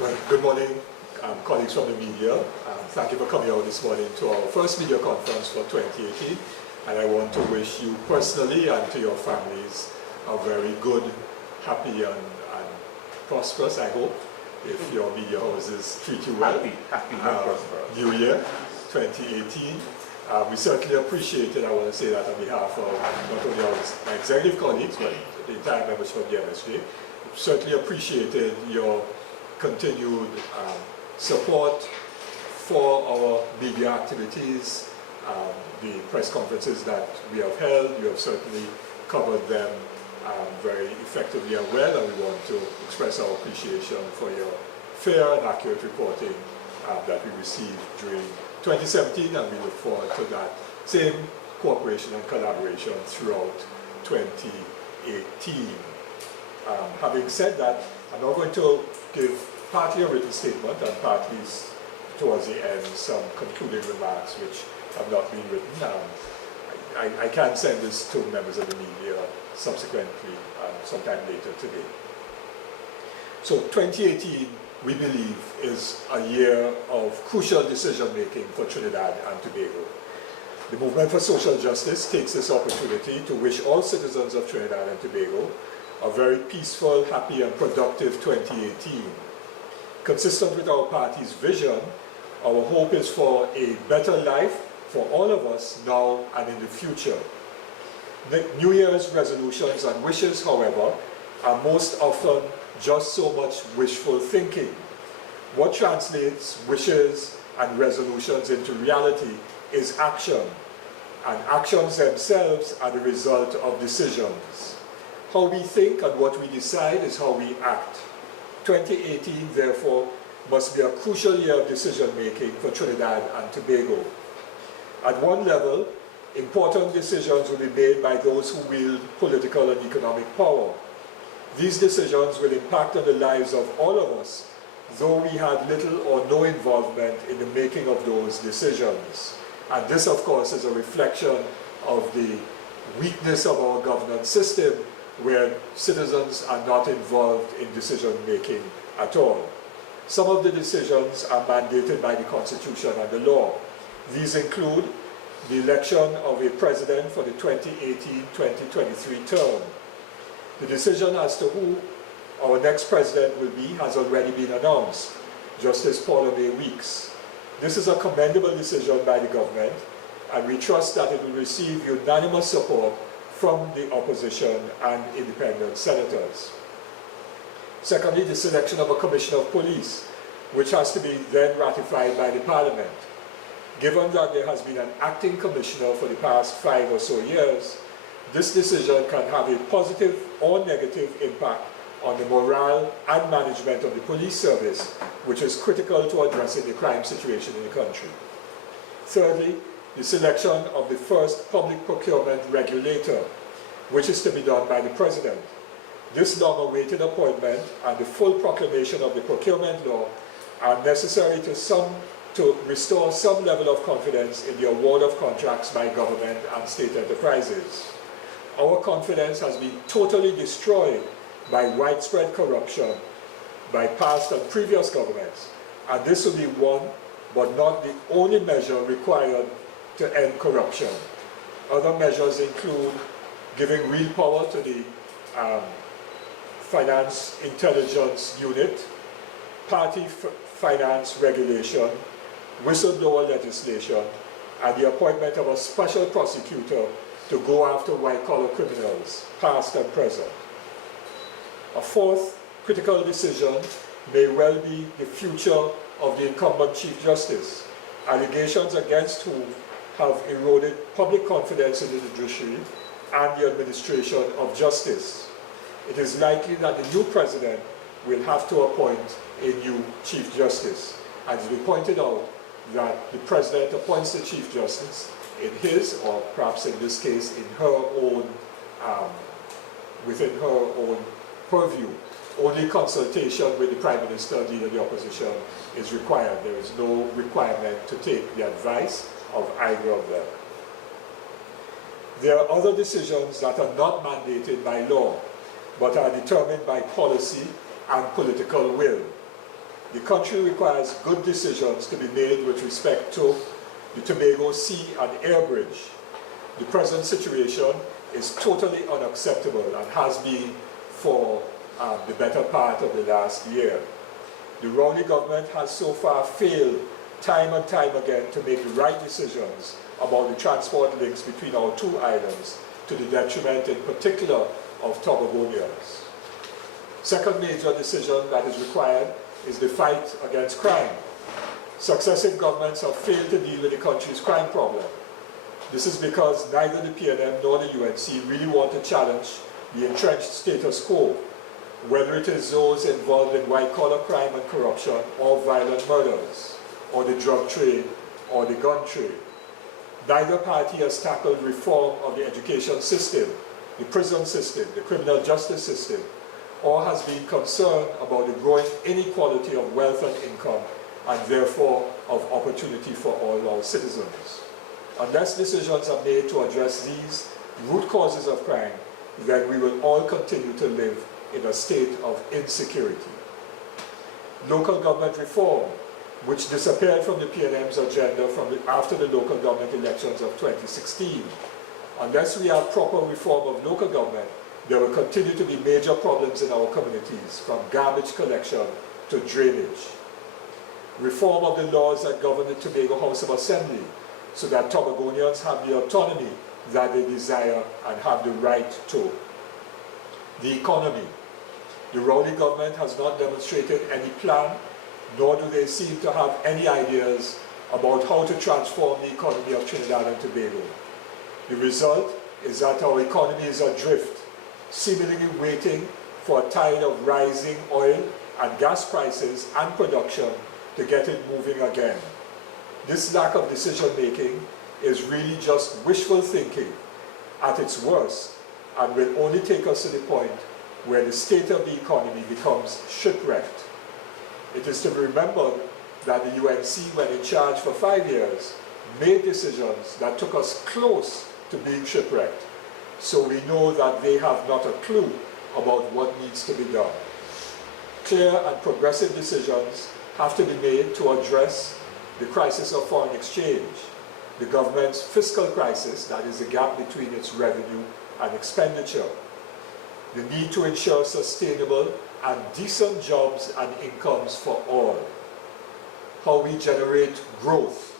Well, good morning, colleagues from the media. Thank you for coming out this morning to our first media conference for 2018. And I want to wish you personally and to your families a very good, happy and prosperous, I hope, if your media houses treat you well. Happy and prosperous. New Year 2018. We certainly appreciate it. I want to say that on behalf of not only my executive colleagues, but the entire members of the MSJ. Certainly appreciated your continued support for our media activities, the press conferences that we have held. You have certainly covered them very effectively and well, and we want to express our appreciation for your fair and accurate reporting that we received during 2017, and we look forward to that same cooperation and collaboration throughout 2018. Having said that, I'm now going to give partly a written statement and partly towards the end some concluding remarks which have not been written. I can send this to members of the media subsequently sometime later today. So 2018, we believe, is a year of crucial decision making for Trinidad and Tobago. The Movement for Social Justice takes this opportunity to wish all citizens of Trinidad and Tobago a very peaceful, happy and productive 2018. Consistent with our party's vision, our hope is for a better life for all of us now and in the future. The New Year's resolutions and wishes, however, are most often just so much wishful thinking. What translates wishes and resolutions into reality is action, and actions themselves are the result of decisions. How we think and what we decide is how we act. 2018, therefore, must be a crucial year of decision-making for Trinidad and Tobago. At one level, important decisions will be made by those who wield political and economic power. These decisions will impact on the lives of all of us, though we had little or no involvement in the making of those decisions. And this, of course, is a reflection of the weakness of our governance system, where citizens are not involved in decision-making at all. Some of the decisions are mandated by the Constitution and the law. These include the election of a president for the 2018-2023 term. The decision as to who our next president will be has already been announced, Justice Paula May Weeks. This is a commendable decision by the government, and we trust that it will receive unanimous support from the opposition and independent senators. Secondly, the selection of a commissioner of police, which has to be then ratified by the parliament. Given that there has been an acting commissioner for the past 5 or so years, this decision can have a positive or negative impact on the morale and management of the police service, which is critical to addressing the crime situation in the country. Thirdly, the selection of the first public procurement regulator, which is to be done by the President. This long-awaited appointment and the full proclamation of the procurement law are necessary to restore some level of confidence in the award of contracts by government and state enterprises. Our confidence has been totally destroyed by widespread corruption by past and previous governments, and this will be one, but not the only measure required to end corruption. Other measures include giving real power to the Finance Intelligence Unit, party finance regulation, whistleblower legislation, and the appointment of a special prosecutor to go after white-collar criminals, past and present. A fourth critical decision may well be the future of the incumbent Chief Justice, allegations against whom have eroded public confidence in the judiciary and the administration of justice. It is likely that the new president will have to appoint a new Chief Justice. And it will be pointed out that the president appoints the Chief Justice in his, or perhaps in this case, in her own, within her own purview. Only consultation with the Prime Minister and Leader of the Opposition is required. There is no requirement to take the advice of either of them. There are other decisions that are not mandated by law, but are determined by policy and political will. The country requires good decisions to be made with respect to the Tobago Sea and Air Bridge. The present situation is totally unacceptable and has been for the better part of the last year. The Rowley government has so far failed time and time again to make the right decisions about the transport links between our two islands, to the detriment in particular of Tobagonians. Second major decision that is required is the fight against crime. Successive governments have failed to deal with the country's crime problem. This is because neither the PNM nor the UNC really want to challenge the entrenched status quo, whether it is those involved in white-collar crime and corruption, or violent murders, or the drug trade, or the gun trade. Neither party has tackled reform of the education system, the prison system, the criminal justice system, or has been concerned about the growing inequality of wealth and income, and therefore of opportunity for all our citizens. Unless decisions are made to address these root causes of crime, then we will all continue to live in a state of insecurity. Local government reform, which disappeared from the PNM's agenda after the local government elections of 2016. Unless we have proper reform of local government, there will continue to be major problems in our communities, from garbage collection to drainage. Reform of the laws that govern the Tobago House of Assembly, so that Tobagonians have the autonomy that they desire and have the right to. The economy. The Rowley government has not demonstrated any plan, nor do they seem to have any ideas about how to transform the economy of Trinidad and Tobago. The result is that our economy is adrift, seemingly waiting for a tide of rising oil and gas prices and production to get it moving again. This lack of decision-making is really just wishful thinking at its worst, and will only take us to the point where the state of the economy becomes shipwrecked. It is to be remembered that the UNC, when in charge for 5 years, made decisions that took us close to being shipwrecked. So we know that they have not a clue about what needs to be done. Clear and progressive decisions have to be made to address the crisis of foreign exchange, the government's fiscal crisis, that is the gap between its revenue and expenditure, the need to ensure sustainable and decent jobs and incomes for all, how we generate growth,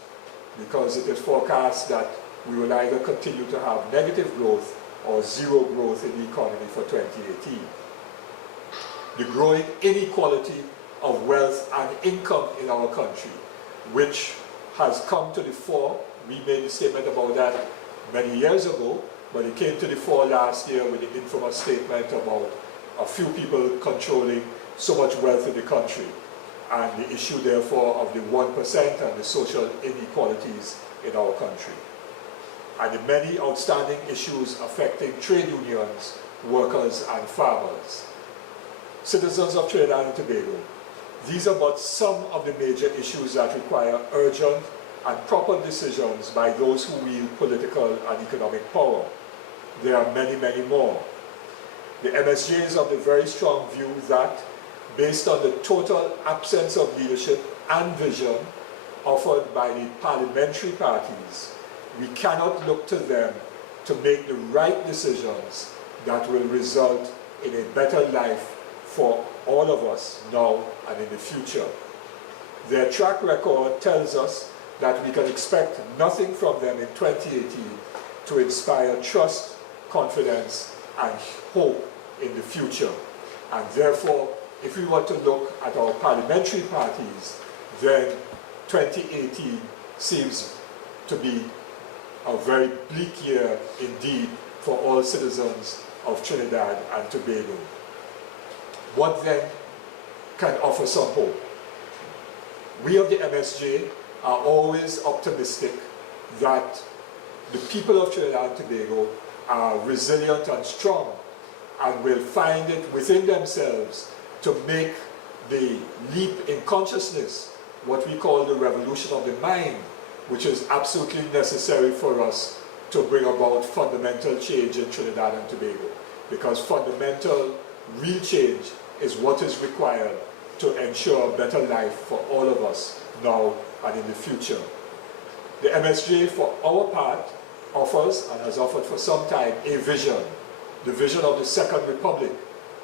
because it is forecast that we will either continue to have negative growth or zero growth in the economy for 2018. The growing inequality of wealth and income in our country, which has come to the fore. We made a statement about that many years ago, but it came to the fore last year with the infamous statement about a few people controlling so much wealth in the country, and the issue therefore of the 1% and the social inequalities in our country, and the many outstanding issues affecting trade unions, workers and farmers. Citizens of Trinidad and Tobago, these are but some of the major issues that require urgent and proper decisions by those who wield political and economic power. There are many, many more. The MSJ is of the very strong view that, based on the total absence of leadership and vision offered by the parliamentary parties, we cannot look to them to make the right decisions that will result in a better life for all of us now and in the future. Their track record tells us that we can expect nothing from them in 2018 to inspire trust, confidence, and hope in the future. And therefore, if we were to look at our parliamentary parties, then 2018 seems to be a very bleak year indeed for all citizens of Trinidad and Tobago. What then can offer some hope? We of the MSJ are always optimistic that the people of Trinidad and Tobago are resilient and strong and will find it within themselves to make the leap in consciousness, what we call the revolution of the mind, which is absolutely necessary for us to bring about fundamental change in Trinidad and Tobago, because fundamental real change is what is required to ensure a better life for all of us now and in the future. The MSJ, for our part, offers and has offered for some time a vision, the vision of the Second Republic,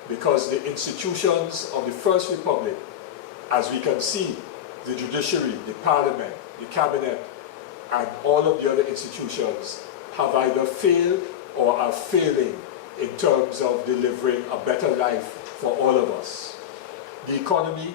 because the institutions of the First Republic, as we can see, the judiciary, the parliament, the cabinet, and all of the other institutions have either failed or are failing in terms of delivering a better life for all of us. The economy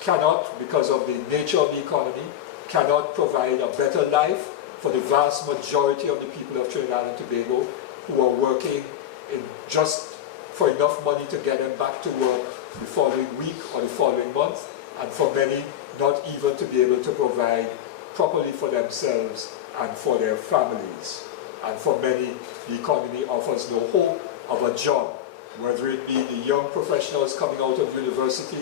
cannot, because of the nature of the economy, cannot provide a better life for the vast majority of the people of Trinidad and Tobago who are working in just for enough money to get them back to work the following week or the following month, and for many not even to be able to provide properly for themselves and for their families. And for many, the economy offers no hope of a job, whether it be the young professionals coming out of university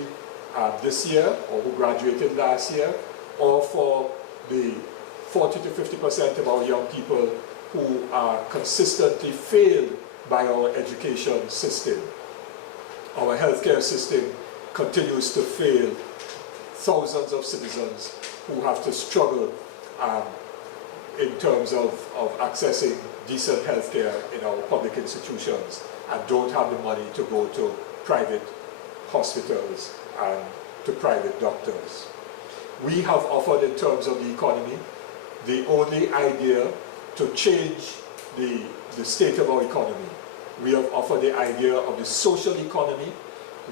this year or who graduated last year, or for the 40 to 50% of our young people who are consistently failed by our education system. Our healthcare system continues to fail thousands of citizens who have to struggle in terms of accessing decent healthcare in our public institutions and don't have the money to go to private hospitals and to private doctors. We have offered, in terms of the economy, the only idea to change the state of our economy. We have offered the idea of the social economy,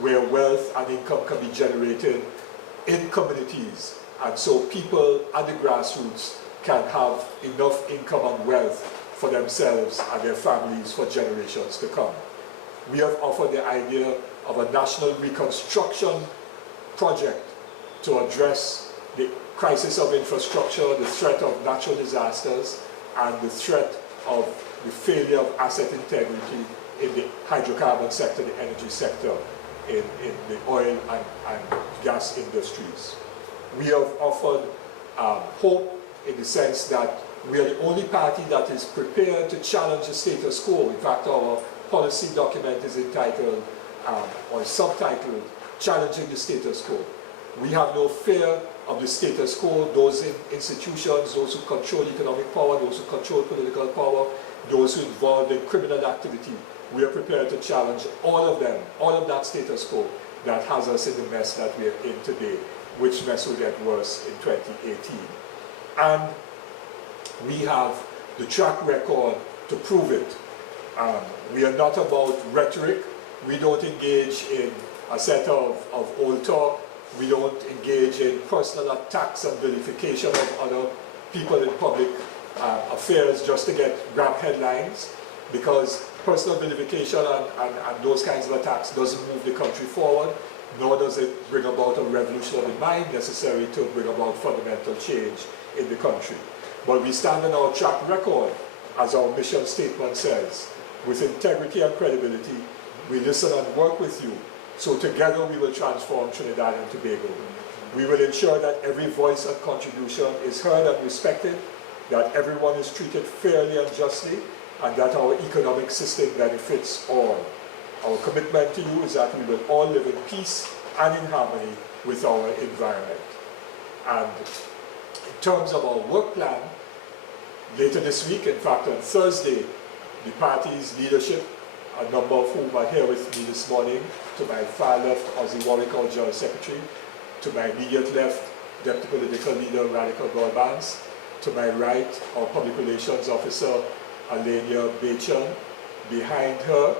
where wealth and income can be generated in communities, and so people at the grassroots can have enough income and wealth for themselves and their families for generations to come. We have offered the idea of a national reconstruction project to address the crisis of infrastructure, the threat of natural disasters, and the threat of the failure of asset integrity in the hydrocarbon sector, the energy sector, in the oil and gas industries. We have offered hope in the sense that we are the only party that is prepared to challenge the status quo. In fact, our policy document is entitled or subtitled, Challenging the Status Quo. We have no fear of the status quo, those institutions, those who control economic power, those who control political power, those who are involved in criminal activity. We are prepared to challenge all of them, all of that status quo that has us in the mess that we are in today, which mess will get worse in 2018. And we have the track record to prove it. We are not about rhetoric. We don't engage in a set of old talk. We don't engage in personal attacks and vilification of other people in public affairs just to grab headlines, because personal vilification and those kinds of attacks doesn't move the country forward, nor does it bring about a revolution of the mind necessary to bring about fundamental change in the country. But we stand on our track record, as our mission statement says, with integrity and credibility. We listen and work with you, so together we will transform Trinidad and Tobago. We will ensure that every voice and contribution is heard and respected, that everyone is treated fairly and justly, and that our economic system benefits all. Our commitment to you is that we will all live in peace and in harmony with our environment. And in terms of our work plan, later this week, in fact on Thursday, the party's leadership, a number of whom are here with me this morning, to my far left, Ozzy Warwick, our General Secretary, to my immediate left, Deputy Political Leader, Radical Broadbands, to my right, our Public Relations Officer, Alenia Bachan, behind her,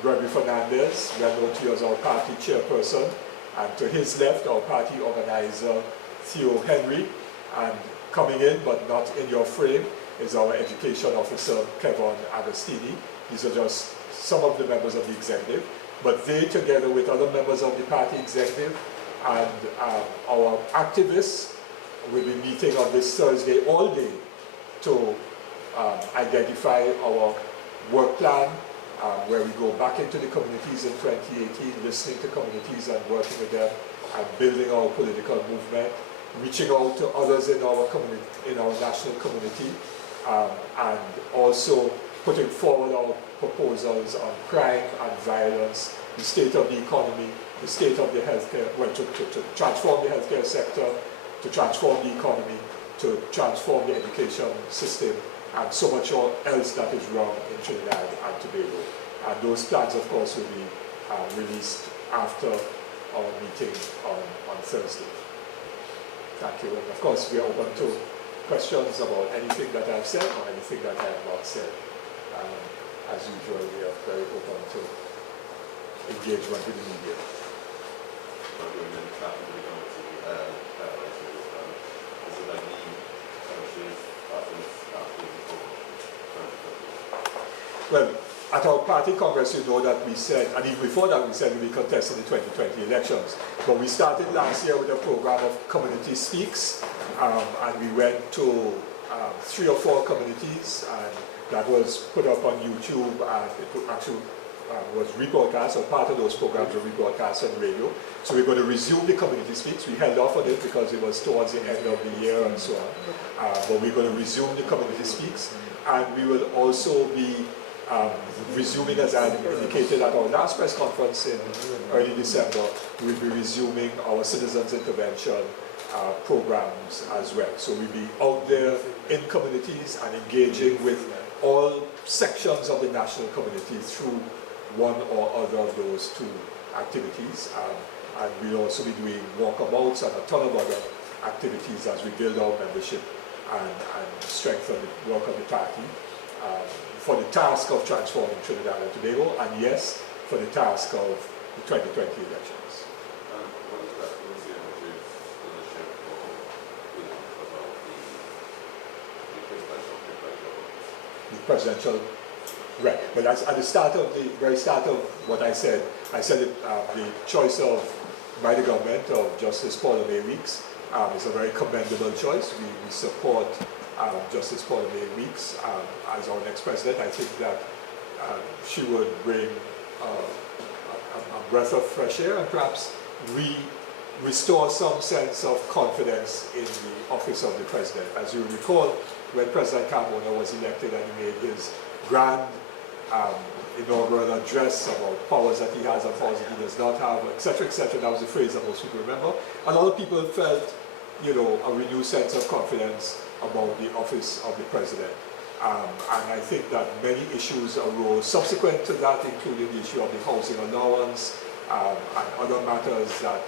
Gregory Fernandez, well known to you as our party chairperson, and to his left, our party organizer, Theo Henry, and coming in, but not in your frame, is our education officer, Kevin Agostini. These are just some of the members of the executive, but they, together with other members of the party executive and our activists, will be meeting on this Thursday all day to identify our work plan, where we go back into the communities in 2018, listening to communities and working with them and building our political movement, reaching out to others in our community, in our national community, and also putting forward our proposals on crime and violence, the state of the economy, the state of the healthcare, well, to transform the healthcare sector, to transform the economy, to transform the education system, and so much else that is wrong in Trinidad and Tobago. And those plans, of course, will be released after our meeting on Thursday. Thank you. And of course, we are open to questions about anything that I've said or anything that I have not said. As usual, we are very open to engagement with the media. Well, at our party congress, you know that we said, and even before that we said we will contest in the 2020 elections. But we started last year with a program of Community Speaks, and we went to 3 or 4 communities, and that was put up on YouTube, and it actually was rebroadcast, or part of those programs were rebroadcast on radio. So we're going to resume the Community Speaks. We held off on it because it was towards the end of the year and so on. But we're going to resume the Community Speaks, and we will also be resuming, as I indicated at our last press conference in early December, we'll be resuming our citizens intervention programs as well. So we'll be out there in communities and engaging with all sections of the national community through one or other of those 2 activities. And we'll also be doing walkabouts and a ton of other activities as we build our membership and strengthen the work of the party for the task of transforming Trinidad and Tobago, and yes, for the task of the 2020 elections. What is that position The presidential, right? But that's at the start of the very start of what I said it, the choice by the government of Justice Paula May Weeks is a very commendable choice. We support Justice Paula May Weeks as our next president. I think that she would bring a breath of fresh air and perhaps restore some sense of confidence in the office of the president. As you recall, when President Carmona was elected and he made his grand inaugural address about powers that he has and powers that he does not have, etc., etc. That was the phrase that most people remember. A lot of people felt, a renewed sense of confidence about the office of the president. And I think that many issues arose subsequent to that, including the issue of the housing allowance and other matters that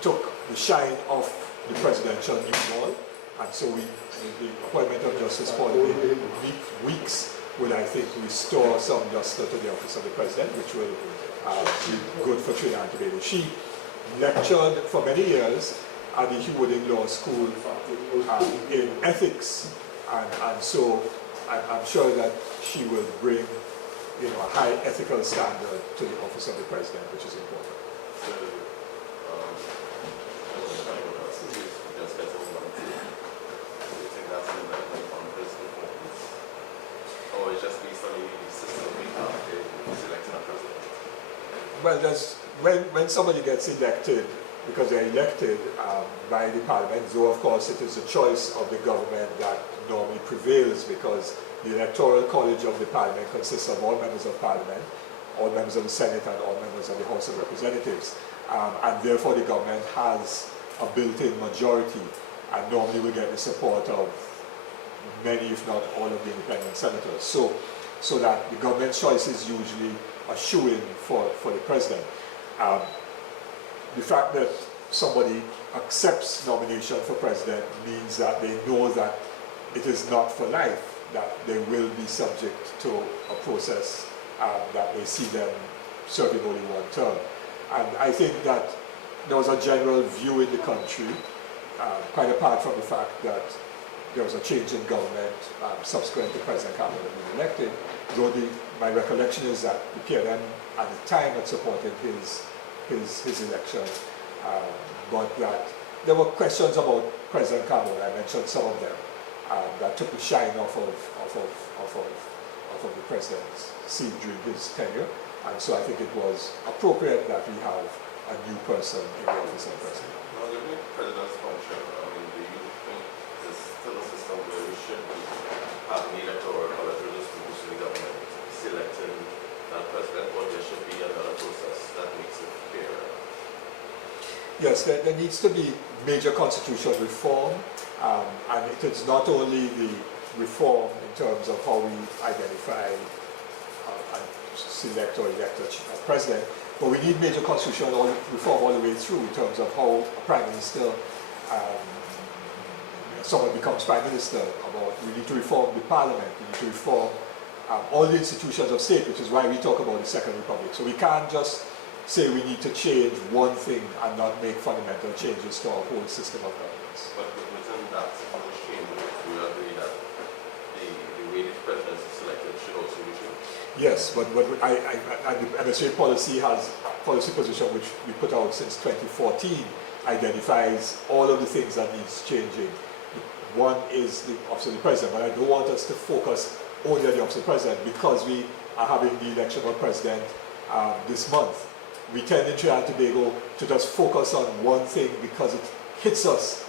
took the shine off the presidential new ball. And so the appointment of Justice Paula May Weeks will, I think, restore some luster to the office of the president, which will be good for Trinidad and Tobago. She lectured for many years at the Hugh Wooding Law School in ethics, and so I'm sure that she will bring a high ethical standard to the office of the president, which is important. Well, when somebody gets elected, because they're elected by the parliament, though of course it is the choice of the government that normally prevails, because the electoral college of the parliament consists of all members of parliament, all members of the Senate, and all members of the House of Representatives. And therefore the government has a built-in majority, and normally we get the support of many, if not all, of the independent senators. So that the government's choice is usually a shoo-in for the president. The fact that somebody accepts nomination for president means that they know that it is not for life, that they will be subject to a process that may see them serving only one term. And I think that there was a general view in the country, quite apart from the fact that there was a change in government subsequent to President Carmona being elected, though my recollection is that the PLM at the time had supported his election, but that there were questions about President Carmona. I mentioned some of them that took the shine off of the president's seat during his tenure, and so I think it was appropriate that we have a new person in the office of president. Now, the new president's function, do you think there's still a system where we should be having electoral college distribution to the government selecting that president, or there should be another process that makes it Yes, there needs to be major constitutional reform, and it is not only the reform in terms of how we identify and select or elect a president, but we need major constitutional reform all the way through in terms of how a prime minister, someone becomes prime minister. We need to reform the parliament, we need to reform all the institutions of state, which is why we talk about the Second Republic. So we can't just say we need to change one thing and not make fundamental changes to our whole system of governance. But within that change, we agree that the way the president is selected should also be changed? Yes, but and the MSJ policy has policy position which we put out since 2014 identifies all of the things that needs changing. One is the office of the president, but I don't want us to focus only on the office of the president because we are having the election of president this month. We tend in Trinidad and Tobago to just focus on one thing because it hits us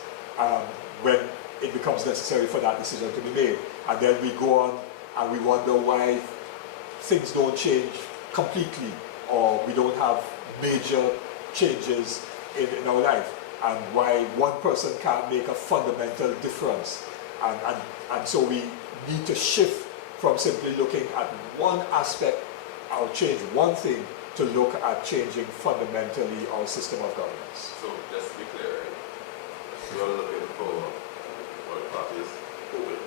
when it becomes necessary for that decision to be made. And then we go on and we wonder why things don't change completely or we don't have major changes in our life and why one person can't make a fundamental difference. And so we need to shift from simply looking at one aspect or change one thing to look at changing fundamentally our system of governance. So just to be clear, you are looking for what parties open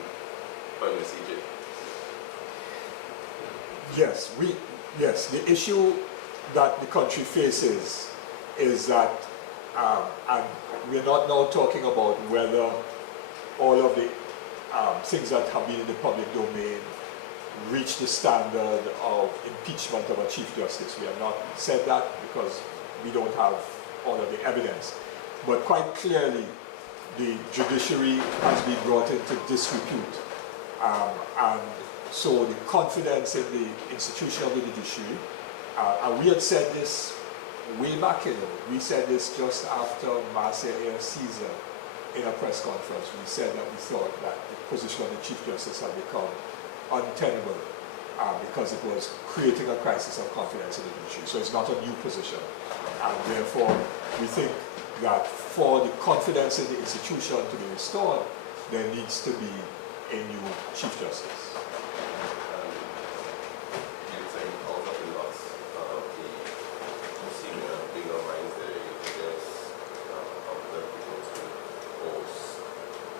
by MSJ? Yes, the issue that the country faces is that, and we're not now talking about whether all of the things that have been in the public domain reach the standard of impeachment of a Chief Justice. We have not said that because we don't have all of the evidence. But quite clearly, the judiciary has been brought into disrepute. And so the confidence in the institution of the judiciary, and we had said this way back, we said this just after Marcia Caesar in a press conference. We said that we thought that the position of the Chief Justice had become untenable because it was creating a crisis of confidence in the judiciary. So it's not a new position. And therefore, we think that for the confidence in the institution to be restored, there needs to be a new Chief Justice. You think out of the lots of the senior bigger minds there, you think there's competent people to force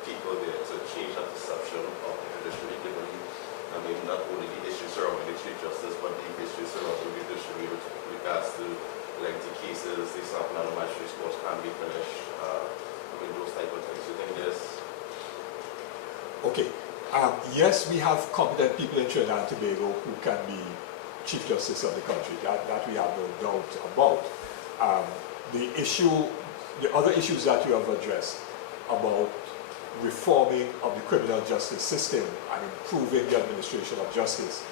people there to change that perception of the judiciary, given not only the issues surrounding the Chief Justice, but the issues surrounding the judiciary with regards to lengthy cases, the sample and the magistrate's courts can be finished, those type of things. You think there's... Okay. Yes, we have competent people in Trinidad and Tobago who can be Chief Justice of the country. That we have no doubt about. The other issues that you have addressed about reforming of the criminal justice system and improving the administration of justice,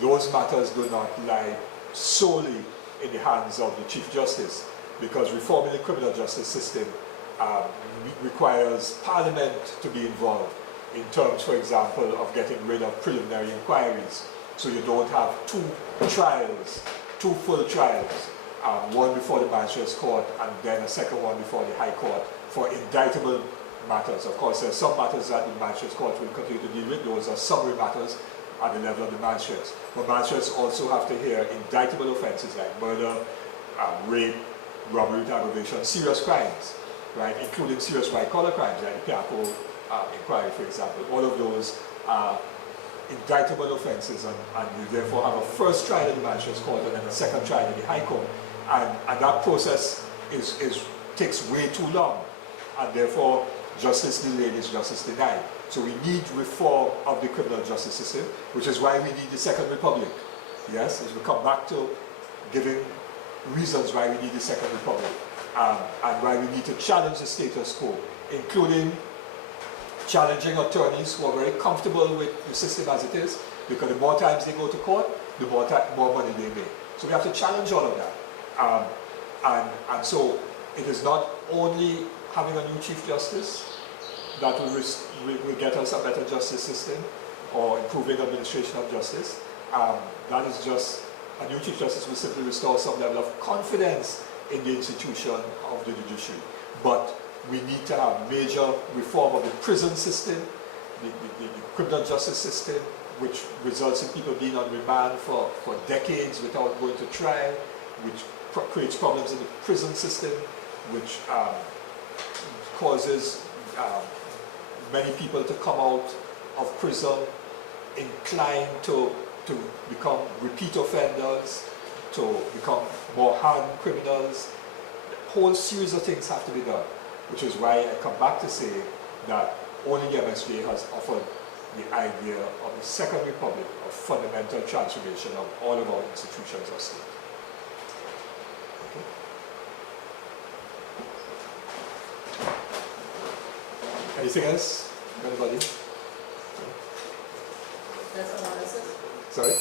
those matters do not lie solely in the hands of the Chief Justice, because reforming the criminal justice system requires Parliament to be involved in terms, for example, of getting rid of preliminary inquiries. So you don't have two full trials, one before the Magistrates Court and then a second one before the High Court for indictable matters. Of course, there are some matters that the Magistrates Court will continue to deal with. Those are summary matters at the level of the magistrates. But magistrates also have to hear indictable offences like murder, rape, robbery with aggravation, serious crimes, right, including serious white-collar crimes like the Piaco inquiry, for example. All of those are indictable offences, and you therefore have a first trial in the Magistrates Court and then a second trial in the High Court. And that process takes way too long, and therefore justice delayed is justice denied. So we need reform of the criminal justice system, which is why we need the Second Republic. Yes, as we come back to giving reasons why we need the Second Republic, and why we need to challenge the status quo, including challenging attorneys who are very comfortable with the system as it is, because the more times they go to court, the more money they make. So we have to challenge all of that. And so it is not only having a new Chief Justice that will get us a better justice system or improving administration of justice. That is just, a new Chief Justice will simply restore some level of confidence in the institution of the judiciary. But we need to have major reform of the prison system, the criminal justice system, which results in people being on remand for decades without going to trial, which creates problems in the prison system, which causes many people to come out of prison inclined to become repeat offenders, to become more hardened criminals. A whole series of things have to be done, which is why I come back to say that only the MSJ has offered the idea of the Second Republic, of fundamental transformation of all of our institutions of state. Okay. Anything else? Anybody? That's analysis. Sorry?